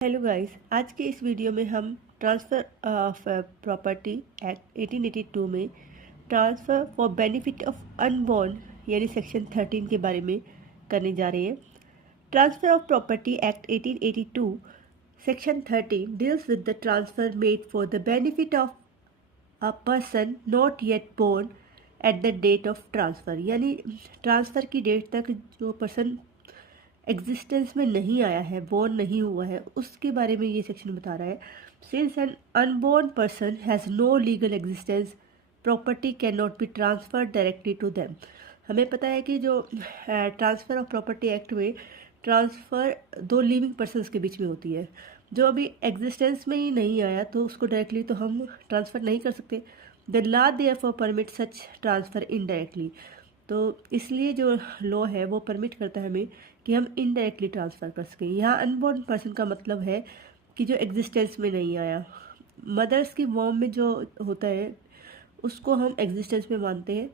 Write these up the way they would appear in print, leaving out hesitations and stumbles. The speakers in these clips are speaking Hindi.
हेलो गाइस, आज के इस वीडियो में हम ट्रांसफ़र ऑफ प्रॉपर्टी एक्ट 1882 में transfer for benefit of unborn यानी सेक्शन 13 के बारे में करने जा रहे हैं। Transfer of property act 1882 section 13 deals with the transfer made for the benefit of a person not yet born at the date of transfer, यानी ट्रांसफ़र की डेट तक जो पर्सन एग्जिस्टेंस में नहीं आया है, बोर्न नहीं हुआ है, उसके बारे में ये सेक्शन बता रहा है। Since an unborn person has no legal existence, property can not be transfer directly to them. हमें पता है कि जो ट्रांसफ़र ऑफ प्रॉपर्टी एक्ट में ट्रांसफ़र दो लिविंग पर्सनस के बीच में होती है। जो अभी एग्जिस्टेंस में ही नहीं आया तो उसको डायरेक्टली तो हम ट्रांसफ़र नहीं कर सकते। The law therefore permit such transfer indirectly. तो इसलिए जो लॉ है वो परमिट करता है हमें कि हम इनडायरेक्टली ट्रांसफ़र कर सकें। यहाँ अनबॉर्न पर्सन का मतलब है कि जो एग्जिस्टेंस में नहीं आया। मदर्स की वॉर्म में जो होता है उसको हम एग्जिस्टेंस में मानते हैं,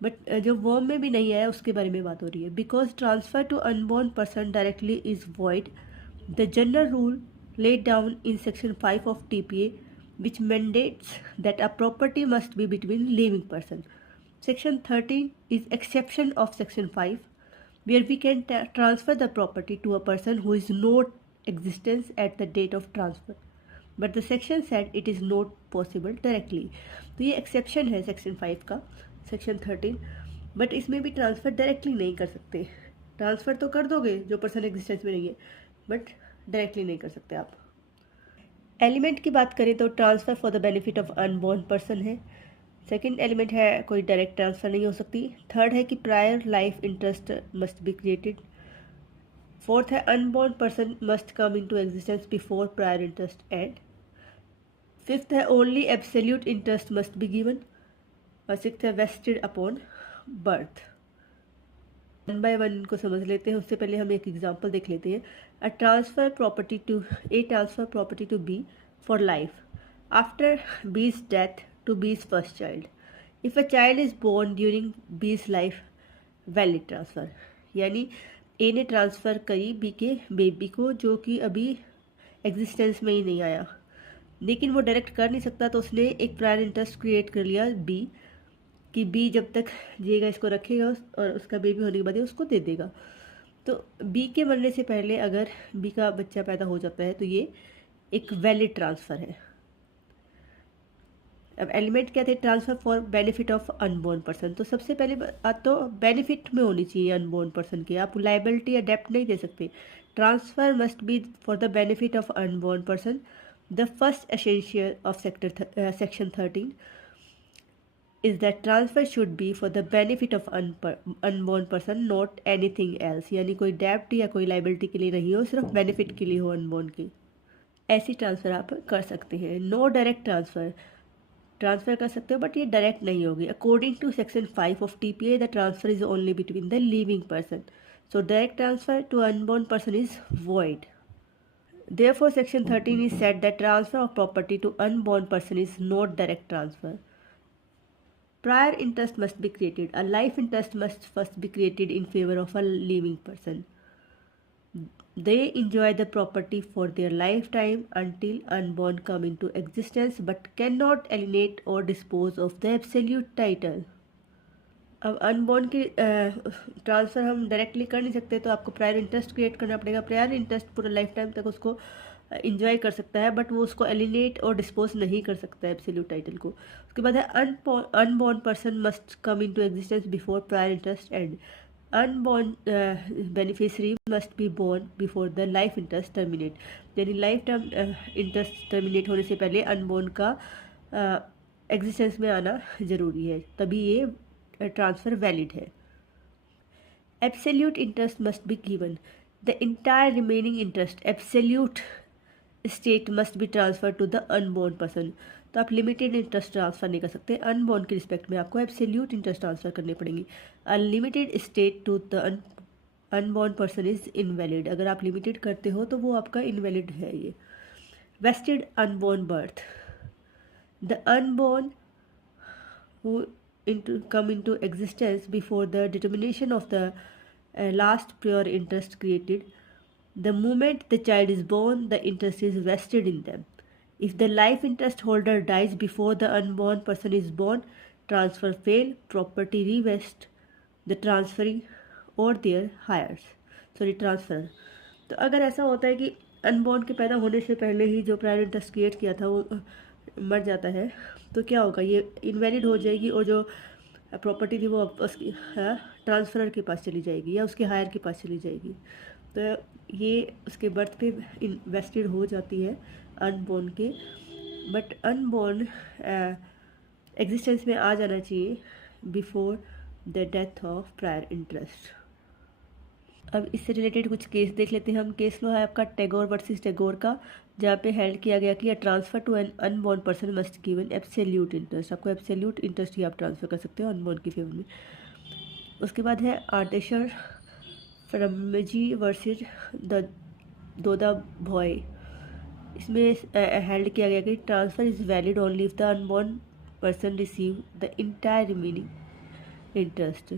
बट जो वॉर्म में भी नहीं आया उसके बारे में बात हो रही है। Because transfer to unborn person directly is void the general rule laid down in section 5 of TPA, which mandates that a property must be between living person. Section 13 is exception of section 5, where we can transfer the property to a person who is not existence at the date of transfer, but the section said it is not possible directly. तो ये exception है section 5 का, section 13, बट इसमें भी ट्रांसफ़र डायरेक्टली नहीं कर सकते। ट्रांसफ़र तो कर दोगे जो पर्सन एग्जिस्टेंस में नहीं है, बट डायरेक्टली नहीं कर सकते आप। एलिमेंट की बात करें तो transfer for the benefit of unborn person है। सेकंड एलिमेंट है कोई डायरेक्ट ट्रांसफ़र नहीं हो सकती। थर्ड है कि prior life interest must be created. Fourth है unborn person must come into existence before prior interest end. Fifth है only absolute interest must be given. और सिक्स्थ है vested upon birth. One by one इनको समझ लेते हैं, उससे पहले हम एक एग्जांपल देख लेते हैं। A transfer property to be for life after B's death to B's first child if a child is born during B's life valid transfer, यानी ए ने ट्रांसफ़र करी बी के बेबी को जो कि अभी एग्जिस्टेंस में ही नहीं आया, लेकिन वो डायरेक्ट कर नहीं सकता तो उसने एक प्रायर इंटरेस्ट क्रिएट कर लिया बी कि बी जब तक जिएगा इसको रखेगा और उसका बेबी होने के बाद उसको दे देगा। तो बी के मरने से पहले अगर बी का बच्चा पैदा हो जाता है तो ये एक वैलिड ट्रांसफ़र है। अब एलिमेंट क्या थे? Transfer for benefit of unborn person. तो सबसे पहले बात तो बेनिफिट में होनी चाहिए अनबोर्न पर्सन की, आप लाइबिलिटी या डेप्ट नहीं दे सकते। Transfer must be for the benefit of unborn person. The first essential of section 13 is that transfer should be for the benefit of unborn person, not anything else, यानी कोई डेप्ट या कोई लाइबिलिटी के लिए नहीं हो, सिर्फ बेनिफिट के लिए हो अनबोर्न की। ऐसी ट्रांसफ़र आप कर सकते हैं। नो डायरेक्ट ट्रांसफ़र कर सकते हो बट ये डायरेक्ट नहीं होगी। According to section 5 of TPA the transfer is only between the living person, so direct transfer to unborn person is void. Therefore, section 13 is said that transfer of property to unborn person is not direct transfer. Prior interest must be created. A life interest must first be created in favor of a living person. They enjoy the property for their lifetime until unborn come into existence, but cannot alienate or dispose of the absolute title. अब अनबॉर्न की ट्रांसफ़र हम डायरेक्टली कर नहीं सकते, तो आपको प्रायर इंटरेस्ट क्रिएट करना पड़ेगा। प्रायर इंटरेस्ट पूरा लाइफ टाइम तक उसको इंजॉय कर सकता है, बट वो उसको एलिनेट और डिस्पोज नहीं कर सकता है एब्सोल्यूट टाइटल को। उसके बाद है unborn person must come into existence before prior interest end. Unborn beneficiary must be born before the life interest terminate, यानी लाइफ टाइम इंटरेस्ट टर्मिनेट होने से पहले अनबॉर्न का एग्जिस्टेंस में आना ज़रूरी है, तभी ये ट्रांसफ़र वैलिड है। Absolute interest must be given. The entire remaining interest absolute state must be transfer to the unborn person. तो आप लिमिटेड इंटरेस्ट ट्रांसफ़र नहीं कर सकते, अनबोर्न के रिस्पेक्ट में आपको एब्सोल्यूट इंटरेस्ट ट्रांसफ़र करने पड़ेंगे। Unlimited state to the unborn person is invalid. अगर आप लिमिटेड करते हो तो वो आपका इनवैलिड है। ये vested unborn birth. The unborn who come into existence before the determination of the last prior interest created, The moment the child is born, the interest is vested in them. If the life interest holder dies before the unborn person is born, transfer fail, property revest the transferring or their heirs. Transfer. तो अगर ऐसा होता है कि अनबॉर्न के पैदा होने से पहले ही जो प्रायर इंटरेस्ट क्रिएट किया था वो मर जाता है, तो क्या होगा, ये इनवैलिड हो जाएगी और जो प्रॉपर्टी थी वो उसकी ट्रांसफरर के पास चली जाएगी या उसके हायर के पास चली जाएगी। तो ये उसके बर्थ पे इन्वेस्टेड हो जाती है अनबॉर्न के, बट अनबॉर्न एग्जिस्टेंस में आ जाना चाहिए before the death of prior interest. अब इससे रिलेटेड कुछ केस देख लेते हैं हम। केस लो है आपका टैगोर वर्सेस टैगोर का, जहाँ पे हेल्ड किया गया कि transfer to an unborn person must given absolute interest. आपको एब्सोल्यूट इंटरेस्ट ही आप ट्रांसफर कर सकते हो अनबॉर्न की फेवर में। उसके बाद है आर्डेशर फ्रमजी वर्सेस द दोदा भॉय। इसमें हेल्ड किया गया कि transfer is valid only if the unborn person receive the entire remaining interest.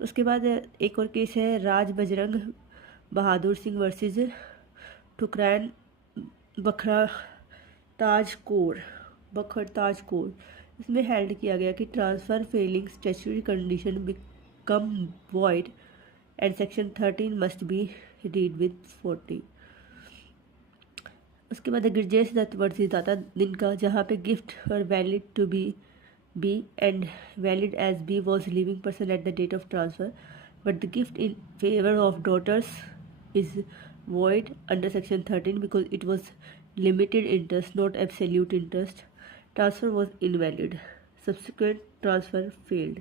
उसके बाद एक और केस है राज बजरंग बहादुर सिंह वर्सेस ठुकरान बखरा ताज कोर। इसमें हेल्ड किया गया कि transfer failing statutory condition become void and section 13 must be read with 40। उसके बाद गिरजेश दत्त वर्सेस दाता दिन का, जहाँ पे गिफ्ट और valid to B and valid as B was living person at the date of transfer, but the gift in favour of daughters is void under section 13 because it was limited interest not absolute interest. Transfer was invalid. Subsequent transfer failed.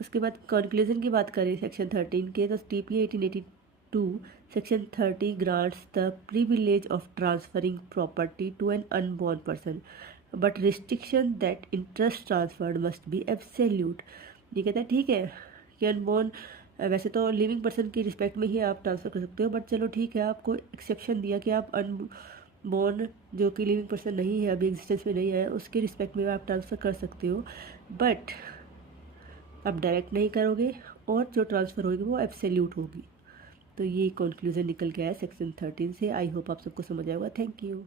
उसके बाद कंक्लूजन की बात करें सेक्शन 13 के, तो TPA 1882 section 30 grants the privilege of transferring property to an unborn person but restriction that interest transferred must be absolute. ये कहता है ठीक है कि अनबॉर्न वैसे तो लिविंग पर्सन की रिस्पेक्ट में ही आप ट्रांसफ़र कर सकते हो, बट चलो ठीक है, आपको एक्सेप्शन दिया कि आप अनबॉर्न जो कि लिविंग पर्सन नहीं है, अभी एग्जिस्टेंस में नहीं है, उसके रिस्पेक्ट में आप ट्रांसफ़र कर सकते हो, बट आप डायरेक्ट नहीं करोगे और जो ट्रांसफ़र होगी वो एब्सोल्यूट होगी। तो ये कंक्लूजन निकल के आया सेक्शन 13 से। आई होप आप सबको समझ आएगा। Thank you.